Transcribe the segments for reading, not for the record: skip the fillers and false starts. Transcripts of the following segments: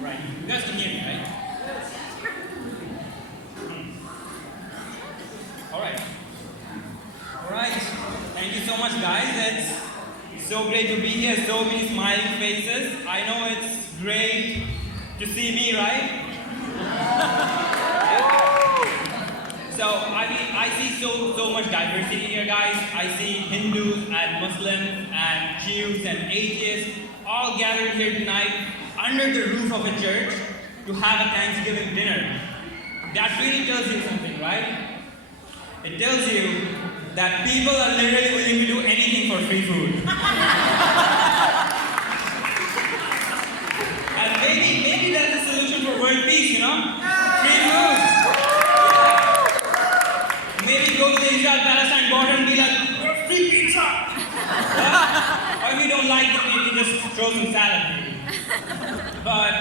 Right. You guys can hear me, right? All right. All right. Thank you so much, guys. It's so great to be here. So many smiling faces. I know it's great to see me, right? So, I mean, I see so much diversity here, guys. I see Hindus and Muslims and Jews and atheists all gathered here tonight under the roof of a church to have a Thanksgiving dinner. That really tells you something, right? It tells you that people are literally willing to do anything for free food. And maybe that's the solution for world peace, you know? Free food. Maybe go to the Israel-Palestine border and be like, free pizza! Yeah? Or if you don't like it, maybe just throw some salad. But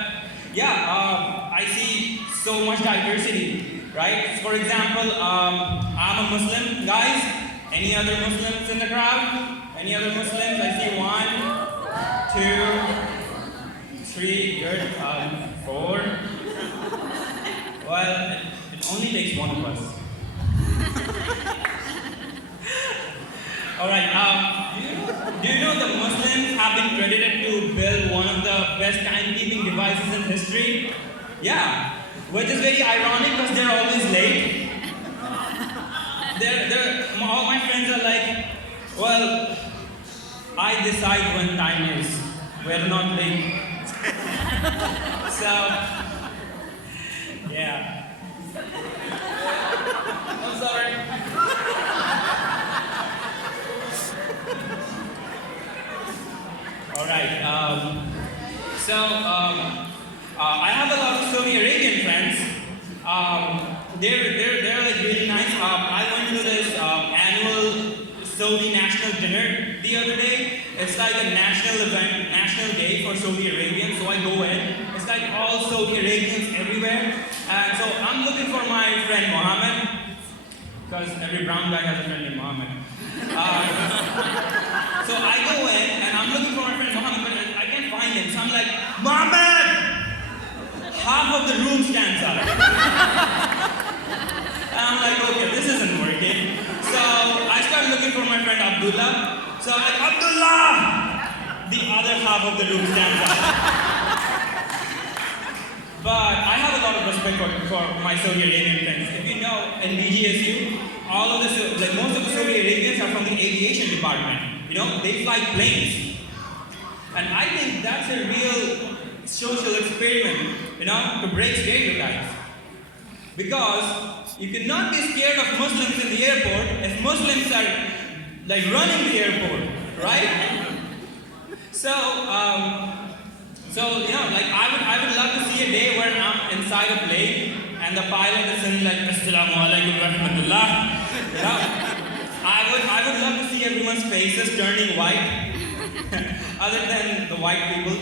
yeah, I see so much diversity, right? For example, I'm a Muslim, guys. Any other Muslims in the crowd? Any other Muslims? I see 1, 2, 3, good, 4. Well, it only takes one of us. All right. Do you know the Muslims have been credited to build one of the best timekeeping devices in history? Yeah, which is very ironic because they're always late. All my friends are like, well, I decide when time is. We're not late. So, yeah. I'm sorry. All right. I have a lot of Saudi Arabian friends. They're like really nice. I went to this annual Saudi national dinner the other day. It's like a national event, national day for Saudi Arabians. So I go in. It's like all Saudi Arabians everywhere. And so I'm looking for my friend Mohammed, because every brown guy has a friend named Mohammed. So I go in and I'm looking for my friend Mohammed, but I can't find him. So I'm like, Mohammed! Half of the room stands up. And I'm like, okay, this isn't working. So I start looking for my friend Abdullah. So I'm like, Abdullah! The other half of the room stands up. But I have a lot of respect for my Saudi Arabian friends. If you know, in BGSU, most of the Saudi Arabians are from the aviation department. You know, they fly planes. And I think that's a real social experiment, you know, to break stereotypes. Because you cannot be scared of Muslims in the airport if Muslims are like running the airport, right? So you know, like I would love to see a day where I'm inside a plane and the pilot is saying like Assalamu alaikum wa rahmatullah. You know, I would love to see everyone's faces turning white. Other than the white people,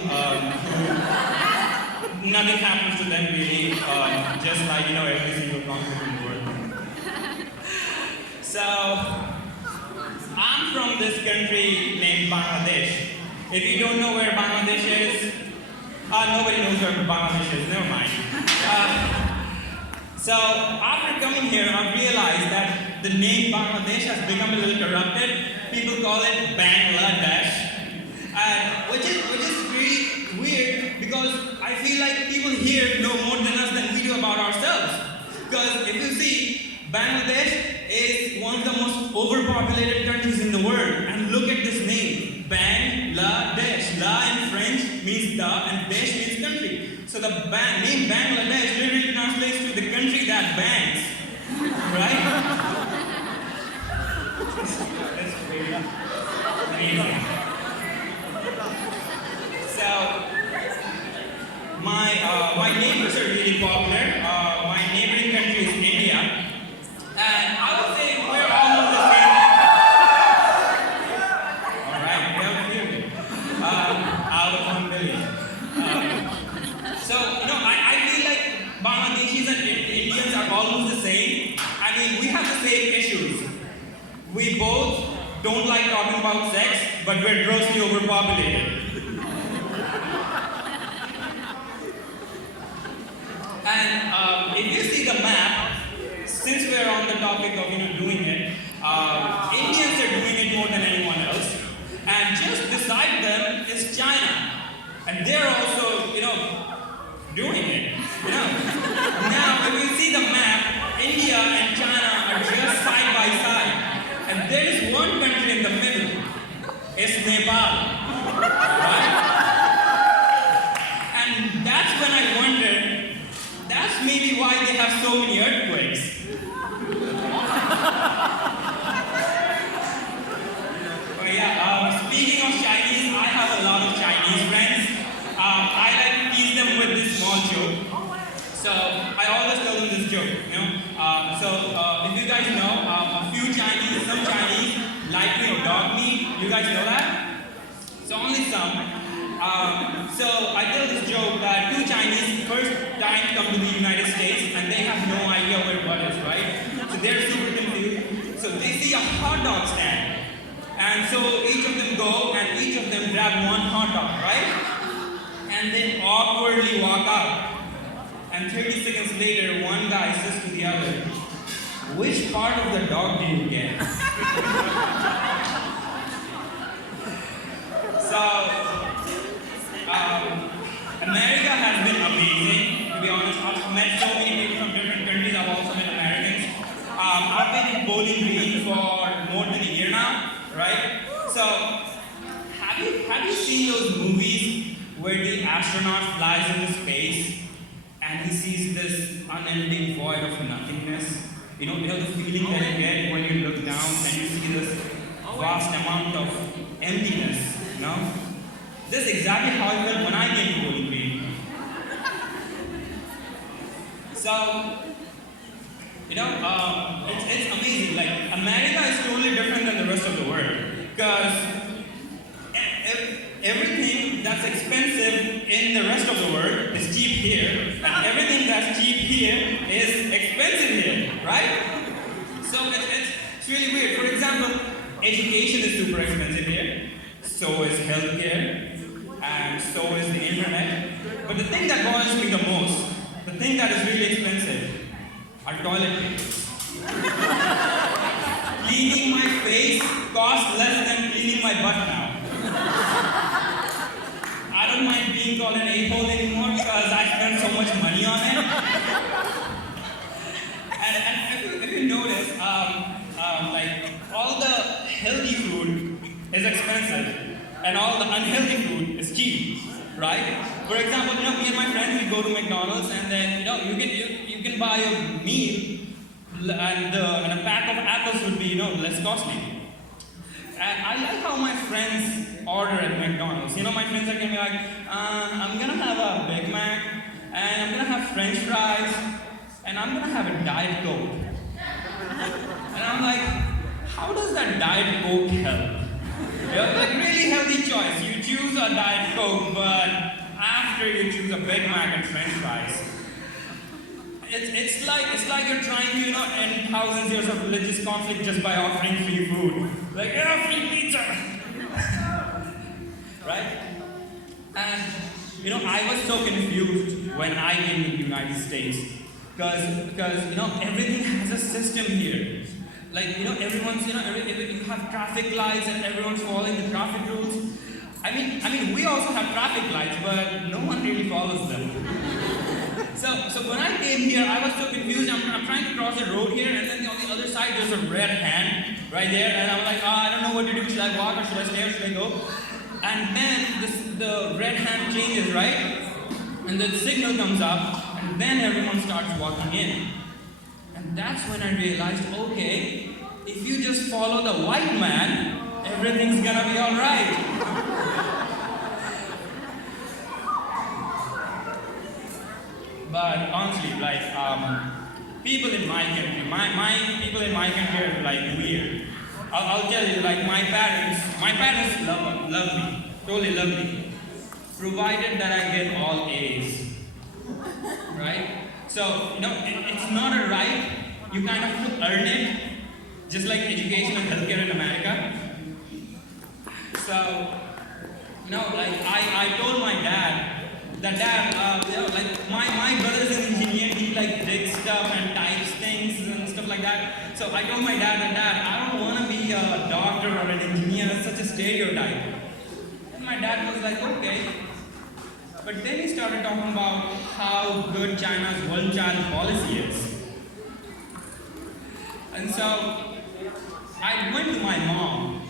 nothing happens to them really, just like, you know, every single conflict in the world. So, I'm from this country named Bangladesh. If you don't know where Bangladesh is, nobody knows where Bangladesh is, never mind. So, after coming here, I've realized that the name Bangladesh has become a little corrupted. People call it Bangladesh. Which is really weird because I feel like people here know more than us than we do about ourselves. Because if you see, Bangladesh is one of the most overpopulated countries in the world. And look at this name, Bangladesh. La in French means the and Desh means country. So the name Bangladesh literally translates to the country that bangs. Right? That's weird. Amazing. So, my neighbors are really popular. My neighboring country is India. And I would say we're almost the same. Alright, we have a few. Out of 1 billion. So, you know, I feel like Bangladeshis and Indians are almost the same. I mean, we have the same issues. We both don't like talking about sex, but we're grossly overpopulated. topic of doing it, Indians are doing it more than anyone else, and just beside them is China, and they're also doing it. Now, if you see the map, India and China are just side by side, and there is one country in the middle. It's Nepal, right? And that's when I wondered, that's maybe why they have so many earthquakes. Oh yeah, speaking of Chinese, I have a lot of Chinese friends. I like to tease them with this small joke. So I always tell them this joke, if you guys know, some Chinese like to eat dog meat. You guys know that? So only some. So I tell this joke that two Chinese first time come to the United States and they have no idea where what is, right? So they're super confused. So they see a hot dog stand. And so each of them go and each of them grab one hot dog, right? And then awkwardly walk out. And 30 seconds later, one guy says to the other, "Which part of the dog did you get?" So, America has been amazing, to be honest. I've met so many people from different countries. I've also met Americans. I've been in Bowling Green for more than a year now, right? So, have you seen those movies where the astronaut flies into space and he sees this unending void of nothingness? The feeling that you get when you look down and you see this vast amount of emptiness, This is exactly how I felt when I came to Bowling Green. So, it's amazing. Like, America is totally different than the rest of the world. Because everything that's expensive in the rest of the world is cheap here, and everything that's cheap here is expensive here, right? So it's really weird. For example, education is super expensive here, so is healthcare, and so is the internet. But the thing that bothers me the most, the thing that is really expensive, are toilet papers. Cleaning my face costs less than cleaning my butt now. I don't mind being called an a-hole anymore because I spend so much money on it. And if you notice, like all the healthy food is expensive and all the unhealthy food is cheap, right? For example, me and my friends, we go to McDonald's and then you can buy a meal and a pack of apples would be less costly. And I like how my friends order at McDonald's. My friends are gonna be like, I'm gonna have a Big Mac, and I'm gonna have French fries, and I'm gonna have a Diet Coke. And I'm like, how does that Diet Coke help? Like, really healthy choice. You choose a Diet Coke, but after you choose a Big Mac and French fries. It's like you're trying to end thousands years of religious conflict just by offering free food. Like, free pizza, right? And I was so confused when I came to the United States because everything has a system here. Like everyone's you have traffic lights and everyone's following the traffic rules. I mean we also have traffic lights, but no one really follows them. So when I came here, I was so confused. I'm trying to cross the road here, and then on the other side there's a red hand right there, and I'm like, I don't know what to do. Should I walk or should I stay or should I go? And then the red hand changes, right? And the signal comes up, and then everyone starts walking in. And that's when I realized, okay, if you just follow the white man, everything's gonna be alright. But honestly, like, people in my country, my people in my country are like weird. I'll tell you, like my parents love me, totally love me, provided that I get all A's, right? So, it's not a right, you kind of have to earn it, just like education and healthcare in America. So, like I told my dad, like my brother's an engineer, he like digs stuff and types things and stuff like like that. So I told my dad, I don't want to be a doctor or an engineer. That's such a stereotype. And my dad was like, okay. But then he started talking about how good China's one-child policy is. And so I went to my mom.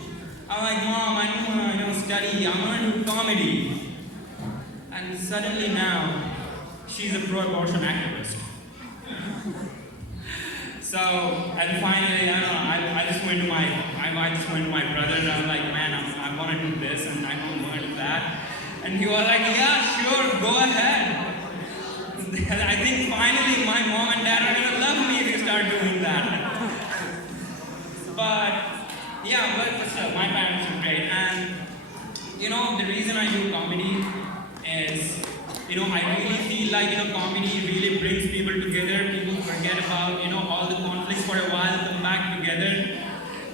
I'm like, Mom, I don't want to study. I want to do comedy. And suddenly now, she's a pro-abortion activist. So, and finally, I don't know, I just went to my brother and I was like, man, I want to do this and I want to do that. And he was like, yeah, sure, go ahead. And I think finally my mom and dad are going to love me if you start doing that. But, yeah, but still, my parents are great. And, the reason I do comedy is, I really feel like, comedy really brings people together. People forget about, all the conflicts for a while, come back together.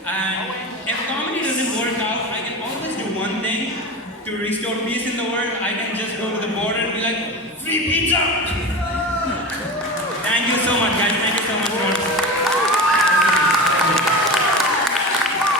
And if comedy doesn't work out, I can always do one thing to restore peace in the world. I can just go to the border and be like, free pizza!